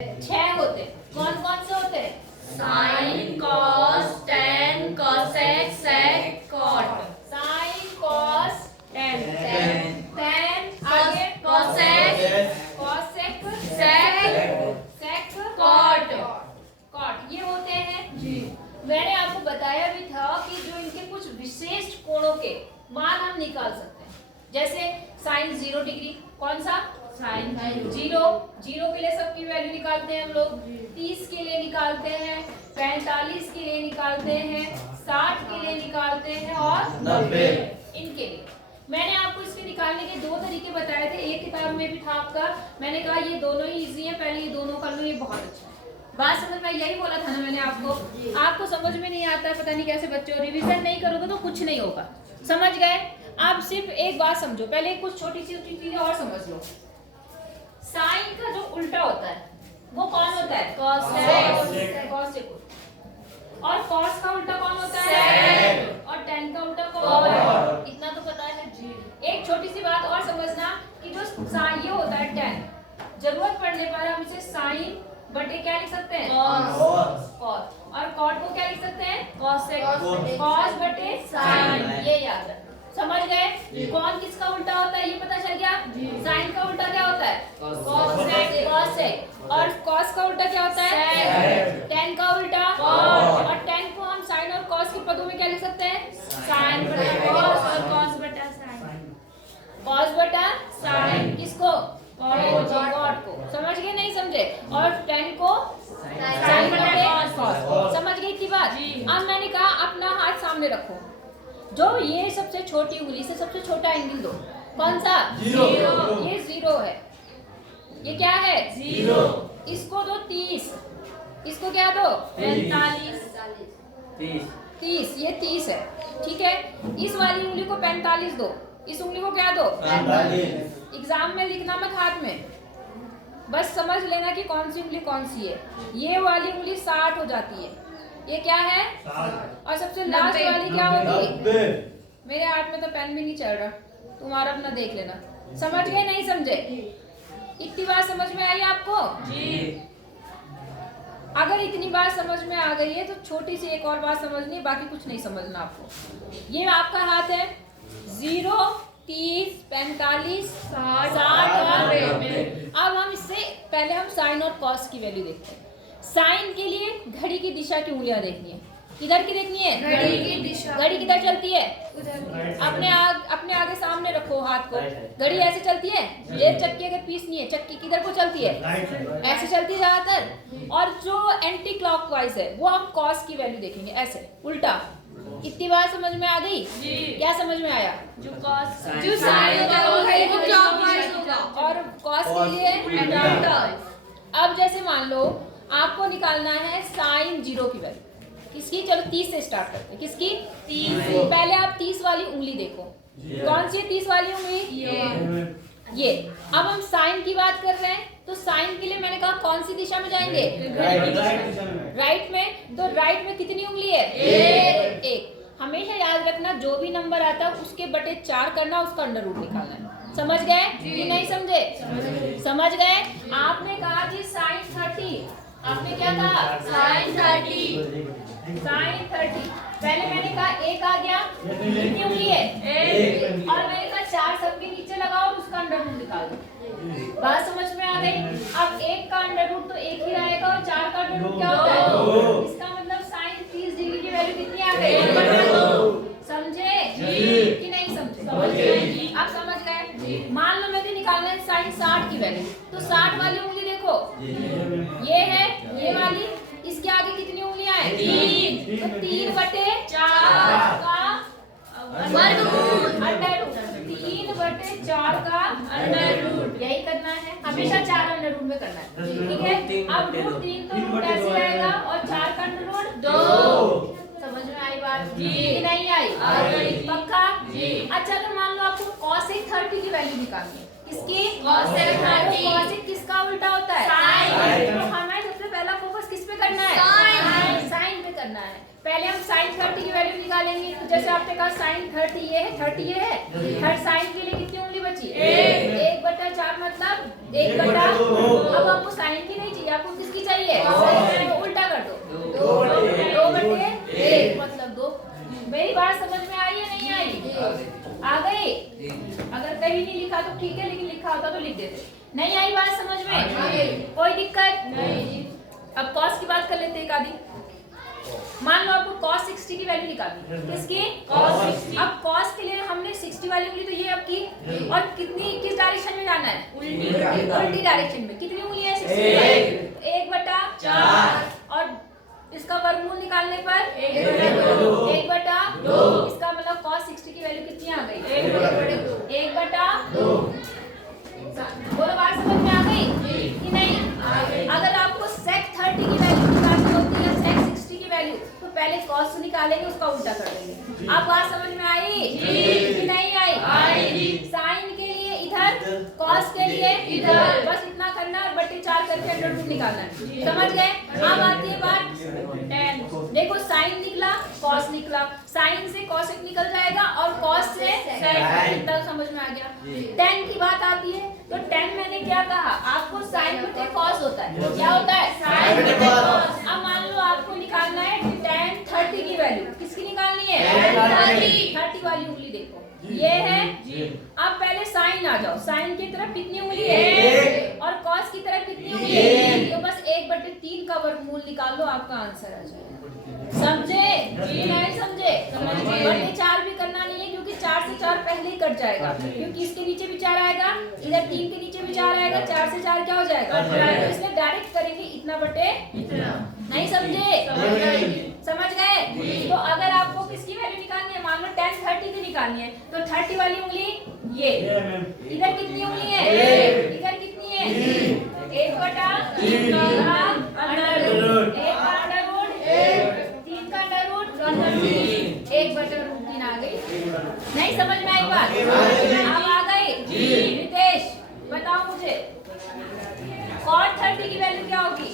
छह होते हैं। कौन कौन से होते हैं? साइन, कॉस, टेन, कोसेक, सेक, कॉट। साइन, कॉस, टेन, आगे कोसेक, कॉसेक, सेक, सेक, कॉट। कॉट, ये होते हैं जी। मैंने आपको बताया भी था कि जो इनके कुछ विशेष कोणों के मान हम निकाल सकते हैं, जैसे साइन 0 डिग्री, कौन सा? साइन जीरो के लिए सबकी वैल्यू निकालते हैं हम लोग, 30 के लिए निकालते हैं, 45 के लिए निकालते हैं, 60 के लिए निकालते हैं और 90 इनके लिए। मैंने आपको इसके निकालने के दो तरीके बताए थे, एक किताब में भी था आपका, मैंने कहा ये दोनों ही इजी है, पहले ये दोनों कर लो, ये बहुत अच्छा है। बात समझ में, यही बोला था ना मैंने आपको समझ में नहीं आता, पता नहीं कैसे बच्चों, रिवीजन नहीं करोगे तो कुछ नहीं होगा। समझ गए? आप सिर्फ एक बात समझो, पहले कुछ छोटी सी चीजें और समझ लो। साइन का जो उल्टा होता है वो कौन होता है? कॉसेक। और कॉस का उल्टा कौन होता है? और टेन का उल्टा कौन होता है? इतना तो पता है जी। एक छोटी सी बात और समझना कि जो ये होता है टेन, जरूरत पड़ने पर हम इसे साइन बटे क्या लिख सकते हैं? कॉस। और कॉट को क्या लिख सकते हैं? कॉसेक। कॉस बटे साइन, ये याद रखना। समझ गए? कौन किसका उल्टा होता है ये पता चल गया? साइन का उल्टा क्या होता है? कॉसेक। और कॉस का उल्टा क्या होता है? टेन का उल्टा कॉट। और टेन को हम साइन और कॉस के पदों में क्या लिख सकते हैं? साइन बटा कॉस और कॉस बटा साइन। कॉस बटा साइन किसको? कॉट को। समझ गए नहीं समझे? और टेन को साइन बटा कॉस। समझ गई थी बात? अब मैंने कहा अपना हाथ सामने रखो, जो ये सबसे छोटी उंगली से सबसे छोटा एंगल दो, कौन सा? जीरो। ये 0 है, ये क्या है? 0। इसको दो 30, इसको क्या दो? 45। 30, ये 30 है, ठीक है। इस वाली उंगली को 45 दो, इस उंगली को क्या दो? 45। एग्जाम में लिखना मत हाथ में, बस समझ लेना कि कौन सी उंगली कौन सी है। ये वाली उंगली 60 हो जाती है, ये क्या है? और सबसे लास्ट वाली क्या होगी? मेरे हाथ में तो पेन भी नहीं चल रहा, तुम्हारा अपना देख लेना। समझ गए नहीं समझे? इतनी बात समझ में आई आपको? जी। अगर इतनी बात समझ में आ गई है तो छोटी सी एक और बात समझनी है, बाकी कुछ नहीं समझना आपको। ये आपका हाथ है, 0, 30, 45, 60। अब हम इससे पहले हम साइन और कॉस की वैल्यू देखते हैं। साइन के लिए घड़ी की दिशा की उंगलियां देखनी है। किधर की देखनी है? घड़ी की दिशा। घड़ी किधर चलती है? अपने आगे सामने रखो हाथ को। घड़ी ऐसे चलती है, ये चक्की अगर पीसनी है, चक्की किधर को चलती है? ऐसे चलती है ज्यादातर। और जो एंटी क्लॉकवाइज है वो हम कॉस की वैल्यू देखेंगे, ऐसे उल्टा। इतनी बात समझ में आ गई? क्या समझ में आया? जो कॉस जो साइन वो क्लॉकवाइज होगा और कॉस के लिए एंटी। अब जैसे मान लो आपको निकालना है साइन 0 की वैल्यू, किसकी? चलो 30 से स्टार्ट करते हैं। किसकी? 30। पहले आप 30 वाली उंगली देखो, कौन सी है 30 वाली उंगली? ये। अब हम साइन की बात कर रहे हैं, तो साइन के लिए मैंने कहा कौन सी दिशा में जाएंगे? राइट में। तो राइट में कितनी उंगली है? एक। हमेशा याद रखना, जो भी नंबर आता है उसके बटे 4 करना, उसका अंडर रूट निकालना है। समझ गए कि नहीं समझे? समझ गए? आपने कहा जी साइन 30, आपने क्या कहा? साइन 30। पहले मैंने कहा 1 आ गया, कितनी उंगली है? 1। और मैंने कहा 4 सबके नीचे लगाओ, उसका अंडर रूट निकाल दो। बात समझ में आ गई? अब 1 का अंडर रूट तो 1 ही रहेगा, और 4 का अंडर रूट क्या होता है? इसका मतलब साइन 30 डिग्री की वैल्यू कितनी आ गई? समझे कि नहीं समझे? समझ गए? आप समझ गए? मान लो मुझे निकालना है साइन 60 की वैल्यू, तो 60 वाली उंगली देखो, ये है, ये वाली, इसके आगे कितनी उंगलियां हैं? 3। तो 3 बटे 4 का अंडर रूट। 3 बटे 4 का अंडर रूट, यही करना है हमेशा, 4 अंडर रूट में करना है, ठीक है। अब रूट 3 तो रूट ऐसे आएगा, और 4 का अंडर रूट 2। समझ में आई बात? जी। नहीं आई? पक्का? जी। अच्छा, तो मान लो आपको कॉसेक 30 की वैल्यू निकालनी है, किसकी? कॉसेक 30। कॉसेक किसका उल्टा होता है? साइन। तो हमें सबसे पहला फोकस किस पे करना है? साइन पे करना है। पहले हम साइन 30 की वैल्यू निकालेंगे, तो जैसे आपने कहा साइन 30 ये है, 30 ये है, हर साइन के लिए कितनी उंगली बची? 1 बटा 4 मतलब 1 बटा। अब आपको साइन की नहीं चाहिए, आपको बात कर लेते हैं एक आधी। मान लो आपको cos 60 की वैल्यू निकालनी है। किसकी? cos 60। अब cos के लिए हमने 60 वाली उंगली तो ये अब की, और किस डायरेक्शन में जाना है? उल्टी डायरेक्शन में। कितनी उंगली है 60 की? 1/4। और इसका वर्गमूल निकालने पर 1/2। इसका मतलब cos 60 की वैल्यू कितनी आ गई? 1/2। बोलो बात समझ में आ गई कि नहीं? अगर आपको sec 30 की वैल्यू निकालनी होती है, sec 60 की वैल्यू, तो पहले cos निकालेंगे, उसका उल्टा कर देंगे। अब बात समझ में आई कि नहीं आई? साइन के लिए इधर, cos के लिए इधर, बस इतना करना और बटे 4 करके अंडर रूट निकालना है। समझ गए? अब आती है बात tan। देखो साइन निकला, cos निकला, साइन से cosec निकल जाएगा और cos से sec। इतना समझ में आ गया? tan की बात आती है तो tan मैंने क्या कहा आपको? sin बटे cos होता है। क्या होता है? sin बटे cos। अब मान लो आपको निकालना है tan 30 की वैल्यू। किसकी निकालनी है? tan 30 वाली उंगली देखो ये है। अब पहले साइन आ जाओ, साइन की तरफ कितनी उंगली है और cos की तरफ कितनी उंगली है? तो बस 1/3 का वर्गमूल निकाल लो, आपका आंसर आ जाएगा। समझे? नहीं समझे? बटे 4 भी करना नहीं है क्योंकि 4 से 4 पहले ही कट जाएगा, क्योंकि इसके नीचे भी 4 आएगा, इधर 3 के नीचे भी 4 आएगा, 4 से 4 क्या हो जाएगा? तो इसलिए डायरेक्ट करेंगे इतना बटे इतना। नहीं समझे? समझ गए? तो अगर आपको किसकी वैल्यू निकालनी है, मान लो tan 30 की निकालनी है, तो 30 वाली उंगली ये, इधर कितनी उंगली है? इधर कितनी है? 1/3 का अंडर रूट, 1 का अंडर रूट, 3 का अंडर रूट, 1/√3 आ गई। नहीं समझ में आई बात? अब आ गई? रितेश बताओ मुझे cot 30 की वैल्यू क्या होगी?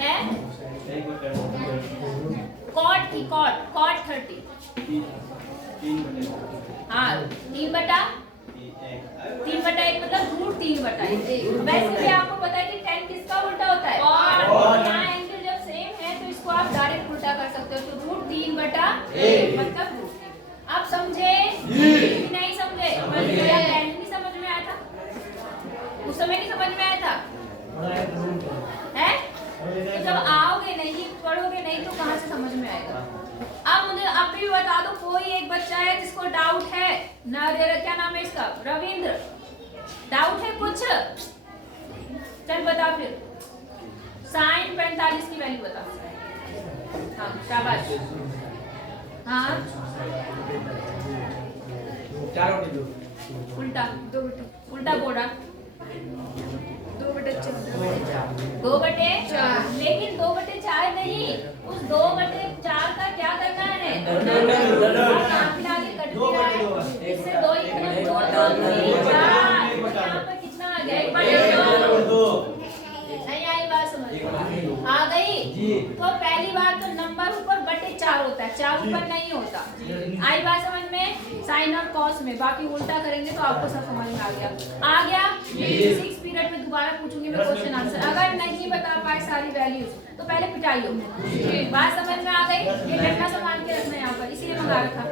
है cot की, cot 30। हाँ 3/1 मतलब √3/1। वैसे भी आपको पता है कि tan किसका उल्टा होता है? यहाँ एंगल जब सेम है तो इसको आप डायरेक्ट उल्टा कर सकते हो, तो √3/1 मतलब √3। आप समझे कि नहीं समझे? क्या tan नहीं समझ में आया था? उस समय नहीं समझ में आया था? है? तो जब आओगे नहीं, पढ़ोगे नहीं तो कहाँ से समझ में आएगा? अब मुझे अब भी बता दो, कोई एक बच्चा है जिसको डाउट है ना? क्या नाम है इसका? रविंद्र। डाउट है कुछ? चल बता फिर। sin 45 की वैल्यू बता। हाँ शाबाश। हाँ उल्टा उल्टा बोला 2/4। लेकिन 2/4 नहीं, उस 2/4 का क्या करना है? आगे कट दिया है, इससे 2 ही 2 3 4। यहाँ पर कितना आ गया? 1/2। नहीं आई बात समझ? आ गई? तो पहली बात तो नंबर ऊपर बटे 4 होता है, 4 ऊपर नहीं होता। आई बात समझ में? साइन और कॉस में। बाकी उल्टा करेंगे तो आपको सब समझ में आ गया। आ गया? 6 पीरियड में दोबारा पूछूंगी मैं क्वेश्चन आंसर। अगर नहीं बता पाए सारी वैल्यूज तो पहले पिटाई हो। बात समझ में आ गई? ये डंडा संभाल के रखना यहाँ पर, इसीलिए मंगा रखा।